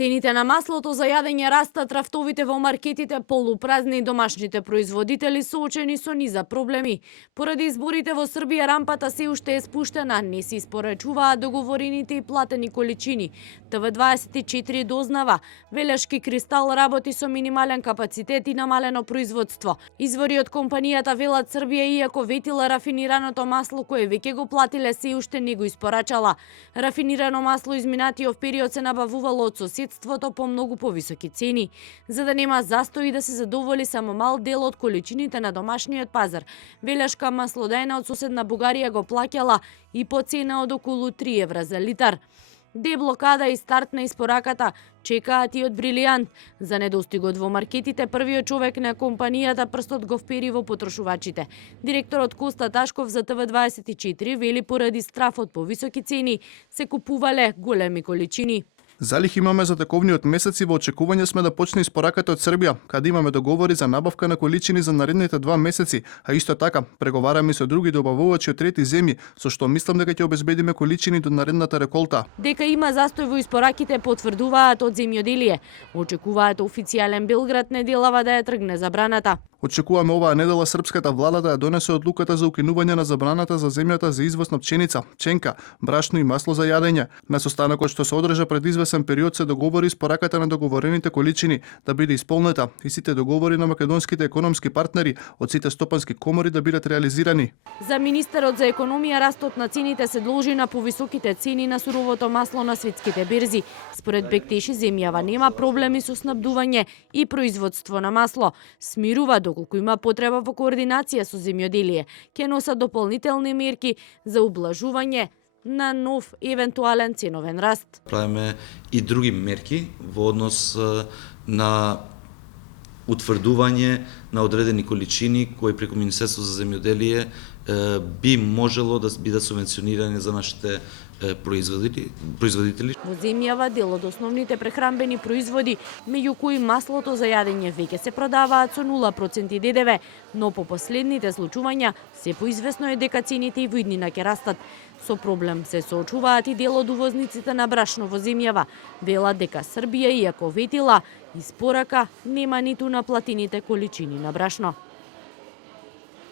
Цените на маслото за јадење растат, рафтовите во маркетите полупразни и домашните производители соочени со низа проблеми. Поради изборите во Србија рампата се уште е спуштена, не се испорачуваат договорените и платени количини. ТВ24 дознава, Велешки Кристал работи со минимален капацитет и намалено производство. Извори од компанијата велат Србија, иако ветила рафинираното масло кое веќе го платиле, се уште не го испорачала. Рафинирано масло изминатиот период се набавувало од соседството по многу повисоки цени, за да нема застои да се задоволи само мал дел од количините на домашниот пазар. Велешка маслодајна од соседна Бугарија го плаќала и по цена од околу 3 евра за литар. Деблокада и старт на испораката чекаат и од Брилијант. За недостигот во маркетите, првиот човек на компанијата прстот го впери во потрошувачите. Директорот Коста Ташков за ТВ24 вели поради страф од повисоки цени се купувале големи количини. Залих имаме за тековниот месец и во очекување сме да почне испораката од Србија, каде имаме договори за набавка на количини за наредните 2 месеци, а исто така преговараме со други добавувачи од трети земји, со што мислам дека ќе обезбедиме количини до наредната реколта. Дека има застој во испораките потврдуваат од земјоделие. Очекуваат официјален Белград неделава да ја тргне забраната. Очекуваме оваа недела српската влада да ја донесе одлуката за укинување на забраната за земјата за извоз на пченица, пченка, брашно и масло за јадење. На состанокот што се одржа пред извесен период се договори испораката на договорените количини да биде исполнета и сите договори на македонските економски партнери од сите стопански комори да бидат реализирани. За министерот за економија растот на цените се должи на повисоките цени на суровото масло на светските берзи. Според Бектеши земјава нема проблеми со снабдување и производство на масло. Смирува доколку има потреба во координација со земјоделие, ќе носат дополнителни мерки за ублажување на нов евентуален ценовен раст. Правиме и други мерки во однос на утврдување на одредени количини кои преку Министерство за земјоделие би можело да бидат субвенционирани за нашите производители. Во земјава дел од основните прехранбени производи, меѓу кои маслото за јадење веќе се продаваат со 0% ДДВ, но по последните случувања се поизвестно е дека цените и во иднина ќе растат. Со проблем се соочуваат и дел од увозниците на брашно во земјава. Велат дека Србија, иако ветила, испорака нема ниту на платените количини на брашно.